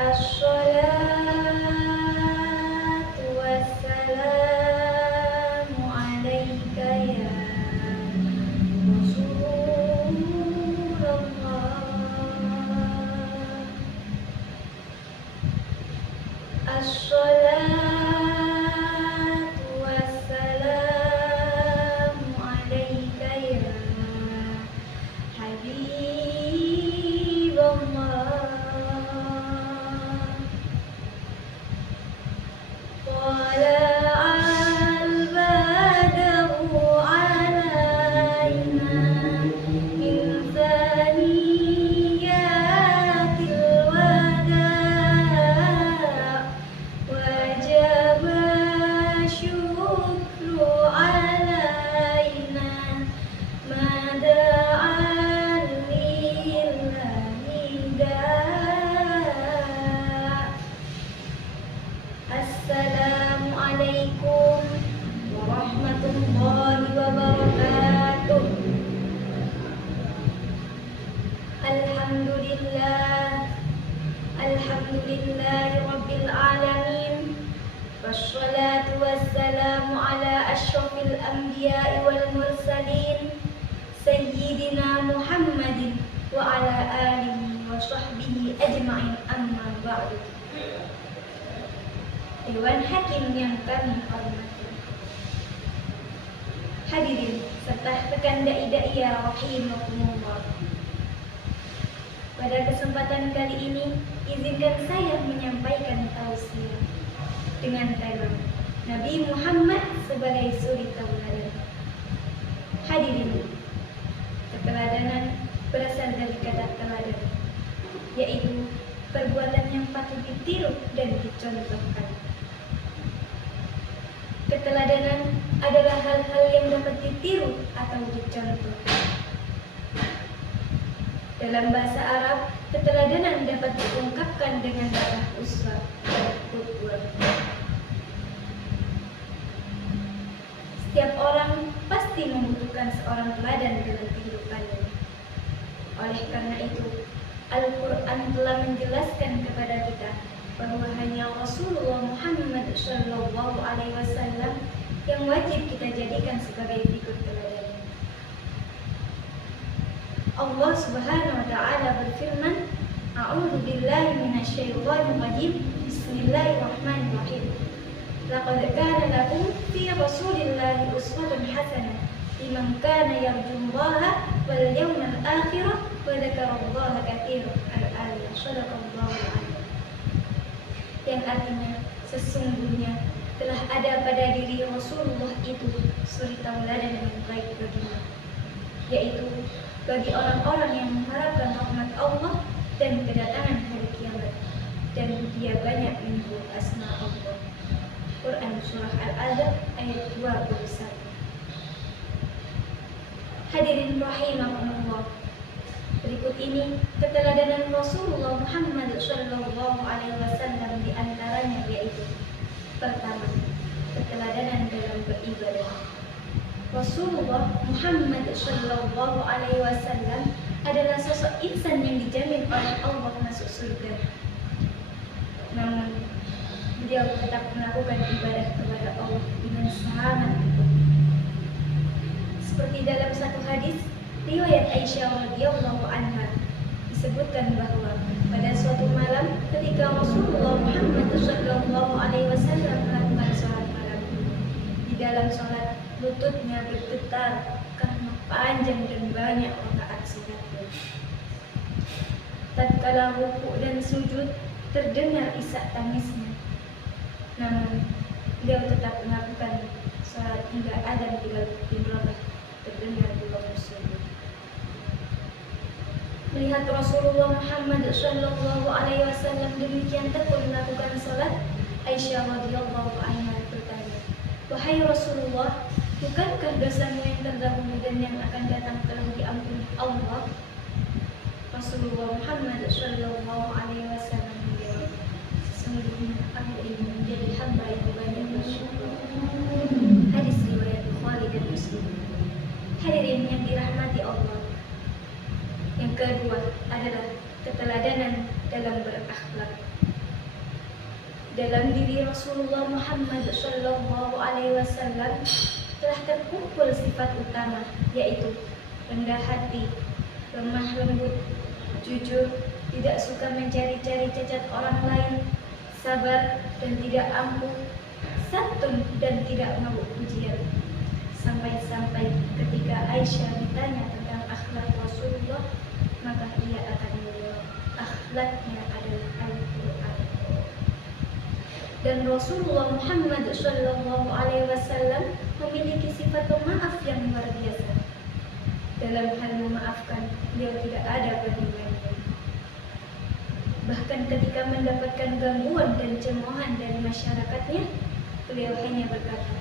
Assalatu wassalamu alaika ya Rasulullah. Assalatu wassalamu alaika ya Habibullah. Assalamualaikum warahmatullahi wabarakatuh. Alhamdulillahi rabbil alamin. Wassalatu wassalamu ala asyrafil anbiya'i wal mursalin Sayyidina Muhammadin wa ala alihi wa sahbihi ajma'in, amma ba'du. Dewan Hakim yang kami hormati, hadirin serta rekan dai-dai rahimakumullah. Pada kesempatan kali ini, izinkan saya menyampaikan tausiah dengan tema Nabi Muhammad sebagai suri tauladan. Hadirin, keteladanan berasal dari kata teladan, yaitu perbuatan yang patut ditiru dan dicontohkan. Keteladanan adalah hal-hal yang dapat ditiru atau dicontoh. Dalam bahasa Arab, keteladanan dapat diungkapkan dengan kata uswah dan qudwah. Setiap orang pasti membutuhkan seorang teladan dalam kehidupannya. Oleh karena itu, Al-Quran telah menjelaskan kepada kita bahwa hanya Rasulullah Muhammad SAW yang wajib kita jadikan sebagai figur teladan. Allah Subhanahu wa taala berfirman, A'udzu billahi minasyaitonir rajim. Bismillahirrahmanirrahim. Laqad kana lakum fi Rasulillahi uswatun hasanah liman kana yarjullaha wal yawmal akhir wa dzakarallaha katsiran. Al-ayat. Shadaqallahu a'lam. Yang artinya, sesungguhnya telah ada pada diri Rasulullah itu suri tauladan yang baik baginya, yaitu bagi orang-orang yang mengharapkan rahmat Allah dan kedatangan hari kiamat, dan dia banyak menyebut asma Allah. Quran Surah Al-Ahzab ayat 21. Hadirin rahimakumullah, berikut ini keteladanan Rasulullah Muhammad SAW di antaranya, yaitu: pertama, keteladanan dalam beribadah. Rasulullah Muhammad SAW adalah sosok insan yang dijamin oleh Allah masuk surga. Namun, beliau tetap melakukan ibadah kepada Allah dengan sangat tekun. Seperti dalam satu hadis riwayat Aisyah radhiyallahu anha, disebutkan bahwa pada suatu malam ketika Rasulullah Muhammad SAW melakukan sholat malam, di dalam sholat lututnya bergetar karena panjang dan banyak rakaat sholatnya. Tatkala rukuk dan sujud terdengar isak tangisnya, namun beliau tetap melakukan sholat hingga adzan Bilal bin Rabah terdengar di bawah sujud. Melihat Rasulullah Muhammad SAW demikian tekun melakukan salat, Aisyah radhiyallahu anha bertanya, "Wahai Rasulullah, bukankah dosamu yang terdahulu dan yang akan datang telah diampuni Allah?" Rasulullah Muhammad SAW menjawab, "Sesungguhnya aku ini menjadi hamba yang banyak bersyukur." Hadis riwayat Bukhari dan Muslim. Hadirin yang dirahmati Allah, yang kedua adalah keteladanan dalam berakhlak. dalam diri Rasulullah Muhammad Shallallahu Alaihi Wasallam telah terkumpul sifat utama, yaitu rendah hati, lemah lembut, jujur, tidak suka mencari-cari cacat orang lain, sabar dan tidak ampuh, santun dan tidak mabuk pujian. Sampai-sampai ketika Aisyah ditanya tentang akhlak Rasulullah, maka ia akan menjawab, akhlaknya adalah Al-Quran. Dan Rasulullah Muhammad Shallallahu Alaihi Wasallam memiliki sifat pemaaf yang luar biasa. Dalam hal memaafkan, beliau tidak ada bandingannya. Bahkan ketika mendapatkan gangguan dan cemoohan dari masyarakatnya, beliau hanya berkata,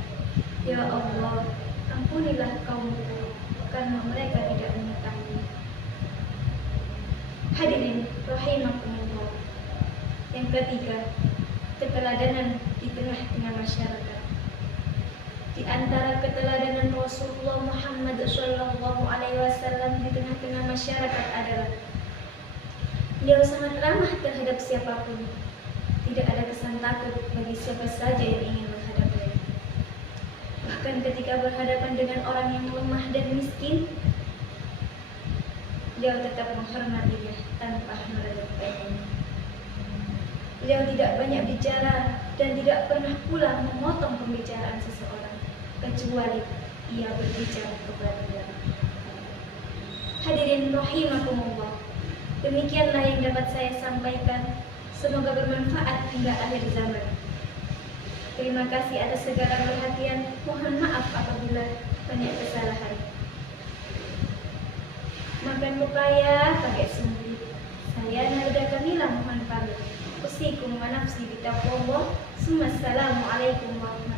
"Ya Allah, ampunilah kaumku, karena mereka tidak mengetahui." Hadirin rahimakumullah. Yang ketiga, keteladanan di tengah-tengah masyarakat. Di antara keteladanan Rasulullah Muhammad Shallallahu Alaihi Wasallam di tengah-tengah masyarakat adalah beliau sangat ramah terhadap siapapun. Tidak ada kesan takut bagi siapa saja yang ingin menghadapinya. Bahkan ketika berhadapan dengan orang yang lemah dan miskin, beliau tetap menghormatinya tanpa meremehkannya. Beliau tidak banyak bicara dan tidak pernah pula memotong pembicaraan seseorang, kecuali ia berbicara kepadanya. Hadirin rahimakumullah, demikianlah yang dapat saya sampaikan. Semoga bermanfaat hingga akhir zaman. Terima kasih atas segala perhatian. Mohon maaf apabila banyak kesalahan. Makan pepaya pakai sumbi. Saya Narda Kamila mohon pamit. Usikum wa nafsi bitaqwallah. Assalamualaikum warahmatullahi wabarakatuh.